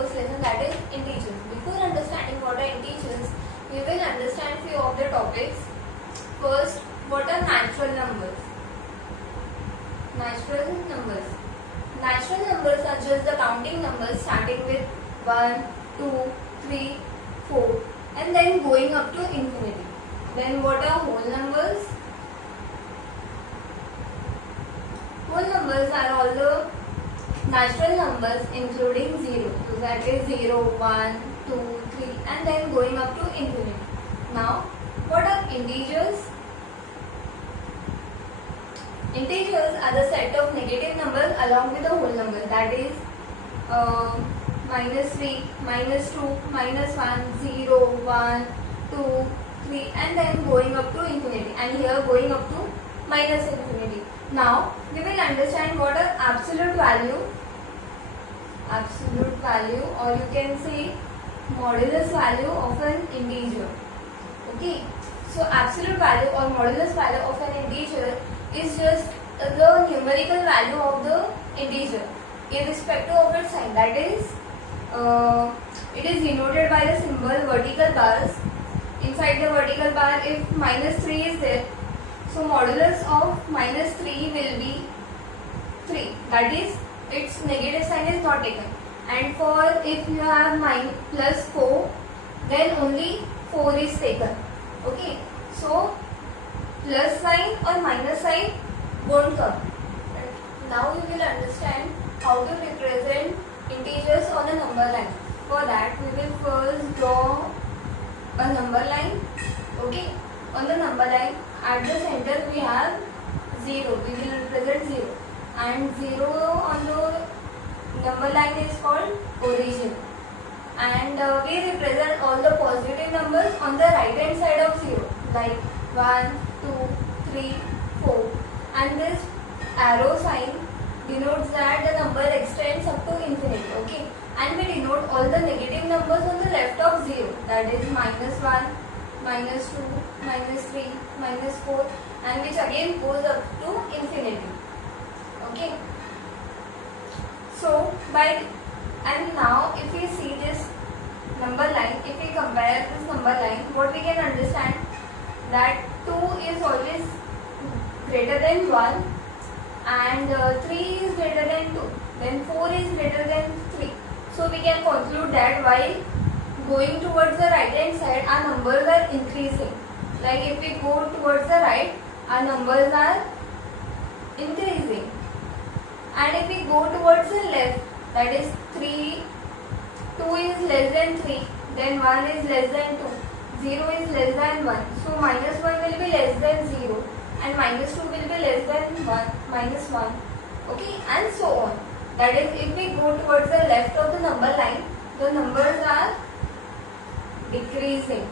first lesson, that is integers. Before understanding what are integers, we will understand few of the topics. First, what are natural numbers? Natural numbers. Natural numbers are just the counting numbers starting with 1, 2, 3, 4 and then going up to infinity. Then what are whole numbers? Whole numbers are all the natural numbers including 0. So that is 0, 1, 2, 3 and then going up to infinity. Now, what are integers? Integers are the set of negative numbers along with the whole number, that is minus 3, minus 2, minus 1, 0, 1, 2, 3 and then going up to infinity, and here going up to minus infinity. Now we will understand what are absolute value or you can say modulus value of an integer. Okay, so absolute value or modulus value of an integer is just the numerical value of the integer irrespective of its sign. That is, it is denoted by the symbol vertical bars. Inside the vertical bar, if minus 3 is there, so modulus of minus 3 will be 3. That is, its negative sign is not taken. And for if you have plus 4, then only 4 is taken. Okay, so plus sign or minus sign won't come. Now you will understand how to represent integers on a number line. For that, we will first draw a number line. Okay, on the number line, at the center we have 0. We will represent 0. And 0 on the number line is called origin. And we represent all the positive numbers on the right hand side of 0. Like 1, 2, 3, 4. And this arrow sign denotes that the number extends up to infinity. Okay, and we denote all the negative numbers on the left of 0, that is minus 1, minus 2, minus 3, minus 4 and which again goes up to infinity. Okay, so and now if we see this number line, if we compare this number line, what we can understand that 2 is always greater than 1 and 3 is greater than 2, then 4 is greater than 3. So we can conclude that while going towards the right hand side, our numbers are increasing. Like if we go towards the right, our numbers are increasing. And if we go towards the left, that is 2 is less than 3, then 1 is less than 2, 0 is less than 1. So minus 1 will be less than 0 and minus 2 will be less than 1, minus 1. Okay, and so on. That is, if we go towards the left of the number line, the numbers are decreasing.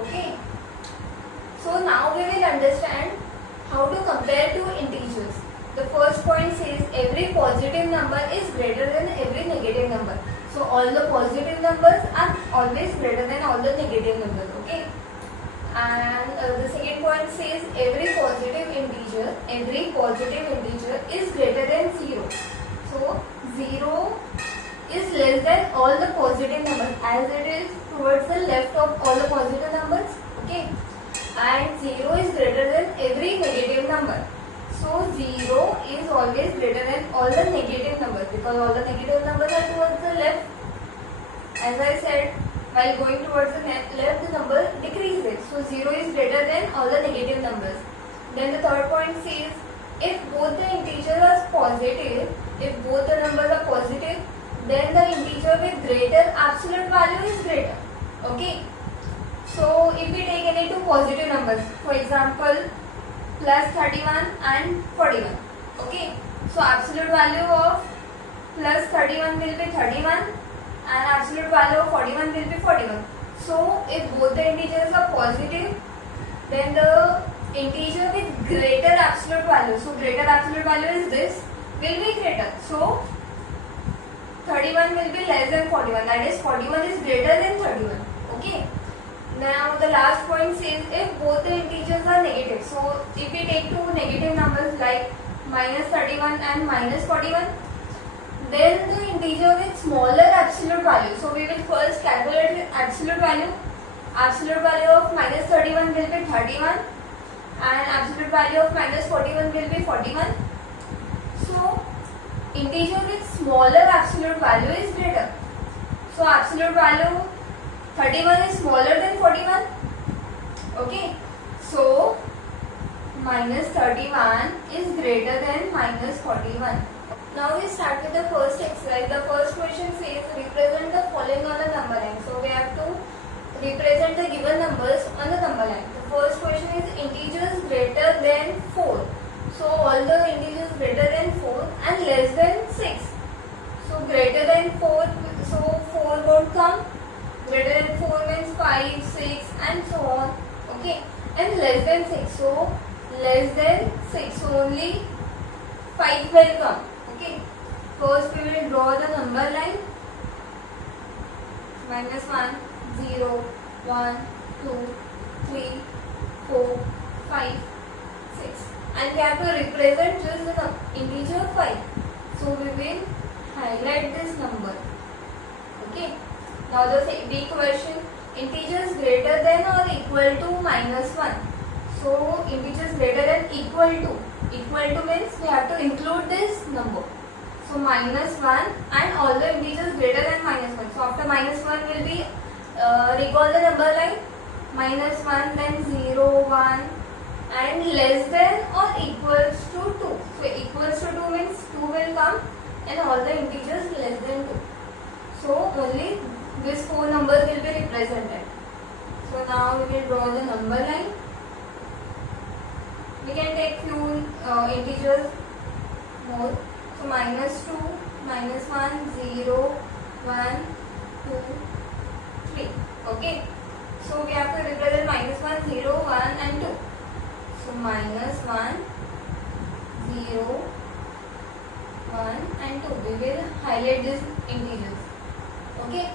Okay. So now we will understand how to compare two integers. The first point says every positive number is greater than every negative number. So all the positive numbers are always greater than all the negative numbers. Okay. And the second point says every positive integer is greater than 0. So 0 is less than all the positive numbers as it is towards the left of all the positive numbers. Okay, and 0 is greater than every negative number. So 0 is always greater than all the negative numbers because all the negative numbers are towards the left. As I said, while going towards the left, the number decreases. So 0 is greater than all the negative numbers. Then the third point says, if both the integers are positive, if both the numbers are positive, then the integer with greater absolute value is greater. Okay. So if we take any two positive numbers, for example, plus 31 and 41. Okay. So absolute value of plus 31 will be 31. And absolute value of 41 will be 41. So if both the integers are positive, then the integer with greater absolute value, so greater absolute value is this, will be greater. So 31 will be less than 41, that is 41 is greater than 31. Okay. Now the last point says if both the integers are negative. So if we take two negative numbers like minus 31 and minus 41, then the integer with smaller absolute value. So we will first calculate the absolute value. Absolute value of minus 31 will be 31 and absolute value of minus 41 will be 41. So integer with smaller absolute value is greater. So absolute value 31 is smaller than 41. Okay. So minus 31 is greater than minus 41. Now we start with the first exercise. The first question says represent the following on the number line. So we have to represent the given numbers on the number line. The first question is integers greater than 4. So all the integers greater than 4 and less than 6. So greater than 4, so 4 won't come. Greater than 4 means 5, 6 and so on. Okay. And less than 6. So less than 6 only 5 will come. Okay. First we will draw the number line. Minus 1, 0, 1, 2, 3, 4, 5, 6. And we have to represent just the integer 5. So we will highlight this number. Okay. Now the big question, integers greater than or equal to minus 1. So integers greater than equal to. Equal to means we have to include this number. So minus 1 and all the integers greater than minus 1. So after minus 1 will be, recall the number line, minus 1 then 0, 1 and less than or equals to 2. So equals to 2 means 2 will come and all the integers less than 2. So only these 4 numbers will be represented. So now we will draw the number line. We can take few integers more. So minus 2, minus 1, 0, 1, 2, 3. Okay. So we have to represent minus 1, 0, 1 and 2. So minus 1, 0, 1 and 2. We will highlight these integers. Okay.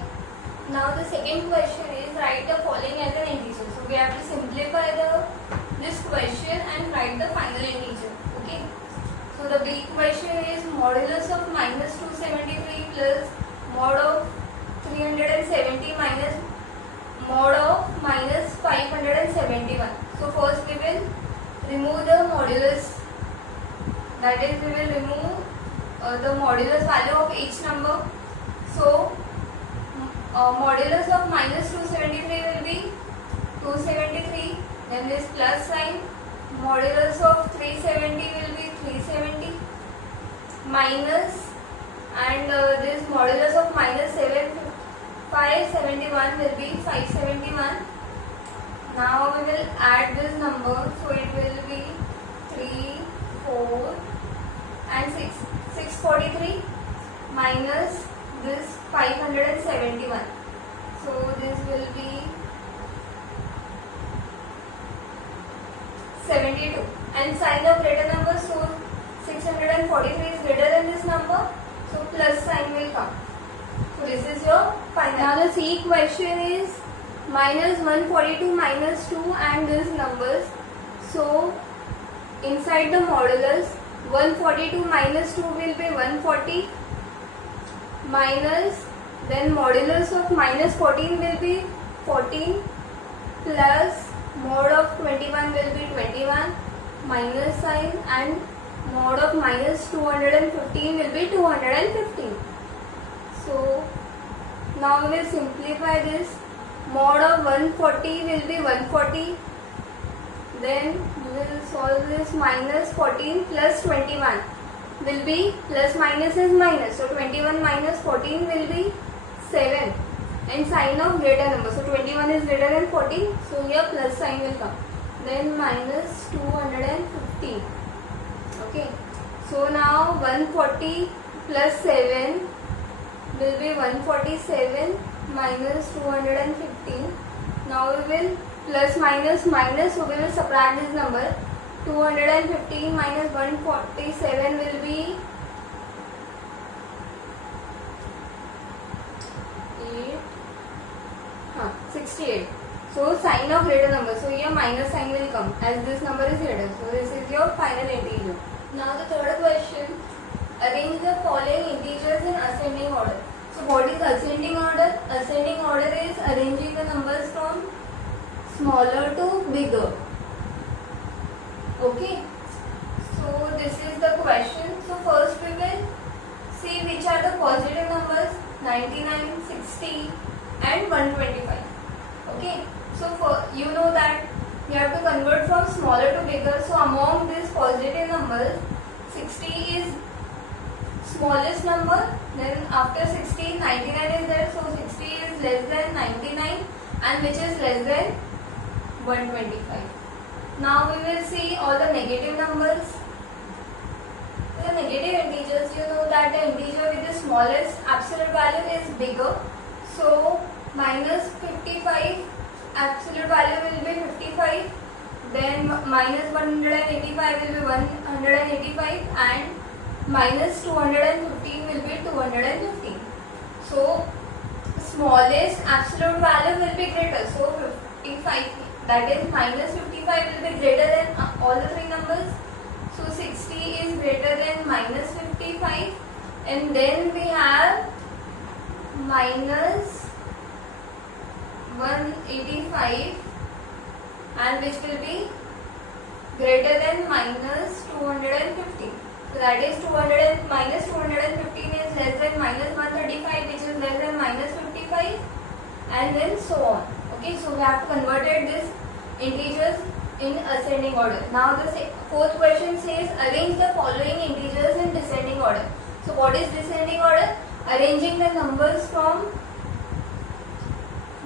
Now the second question is write the following as an integer. So we have to simplify this question and write the final integer. Okay. So the big question is modulus of minus 273 plus mod of 370 minus mod of minus 571. So first we will remove the modulus. That is, we will remove the modulus value of each number. So modulus of minus 273 will be 273. Then this plus sign. Modulus of 370 will be 370 minus, and this modulus of minus 571 will be 571. Now we will add this number, so it will be 3, 4 and 6. 643 minus this 571. So this will be 72. And sign of greater number, so 643 is greater than this number, so plus sign will come. So this is your final. Now the C question is minus 142 minus 2 and these numbers. So inside the modulus, 142 minus 2 will be 140 minus, then modulus of minus 14 will be 14 plus mod of 21 will be 21 minus sign, and mod of minus 215 will be 215. So now we will simplify this. Mod of 140 will be 140. Then we will solve this. Minus 14 plus 21 will be, plus minus is minus. So 21 minus 14 will be 7. And sign of greater number. So 21 is greater than 14. So here plus sign will come. Then minus 215. Okay. So now 140 plus 7 will be 147 minus 215. Now we will plus minus minus. So we will subtract this number. 215 minus 147 will be 68. So sign of greater number. So here minus sign will come as this number is greater. So this is your final integer. Now the third question. arrange the following integers in ascending order. So what is ascending order? Ascending order is arranging the numbers from smaller to bigger. Okay. So this is the question. So first we will see which are the positive numbers 99, 60 and 125. Okay. So for you know that you have to convert from smaller to bigger. So among these positive numbers 60 is smallest number, then after 60 99 is there, so 60 is less than 99 and which is less than 125. Now we will see all the negative numbers. The negative integers, you know that the integer with the smallest absolute value is bigger, so minus 55 absolute value will be 55, then minus 185 will be 185 and minus 215 will be 215. So smallest absolute value will be greater, so 55, that is minus 55 will be greater than all the three numbers. So 60 is greater than minus 55 and then we have minus 185 and which will be greater than minus 215. So that is minus 215 is less than minus 135 which is less than minus 55 and then so on. Okay, so we have to convert this integers in ascending order. Now the fourth question says arrange the following integers in descending order. So what is descending order? Arranging the numbers from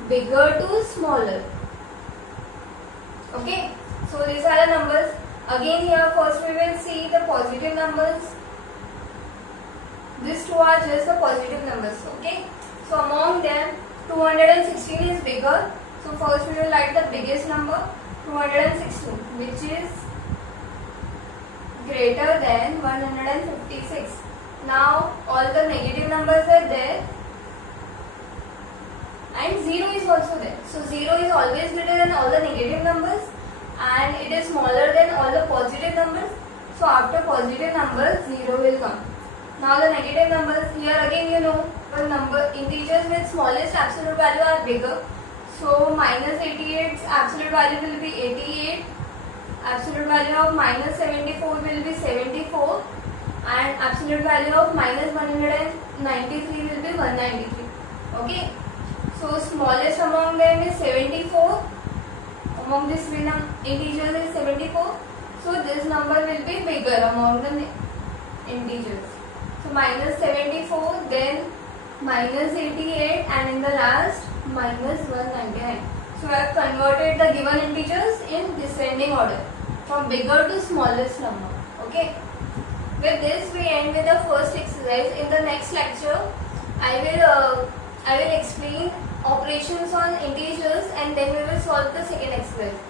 bigger to smaller. Okay, so these are the numbers. Again here first we will see the positive numbers. These two are just the positive numbers. Okay, so among them 216 is bigger. So first we will write the biggest number 216 which is greater than 156. Now all the negative numbers are there and 0 is also there. So 0 is always greater than all the negative numbers and it is smaller than all the positive numbers. So after positive numbers 0 will come. Now the negative numbers, here again you know the number integers with smallest absolute value are bigger. So minus 88's absolute value will be 88, absolute value of minus 74 will be 74 and absolute value of minus 193 will be 193. Okay, so smallest among them is 74, among these three integers is 74, so this number will be bigger among the integers. So minus 74, then minus 88 and in the last minus 199. So I have converted the given integers in descending order from bigger to smallest number. Okay. With this we end with the first exercise. In the next lecture I will explain operations on integers and then we will solve the second exercise.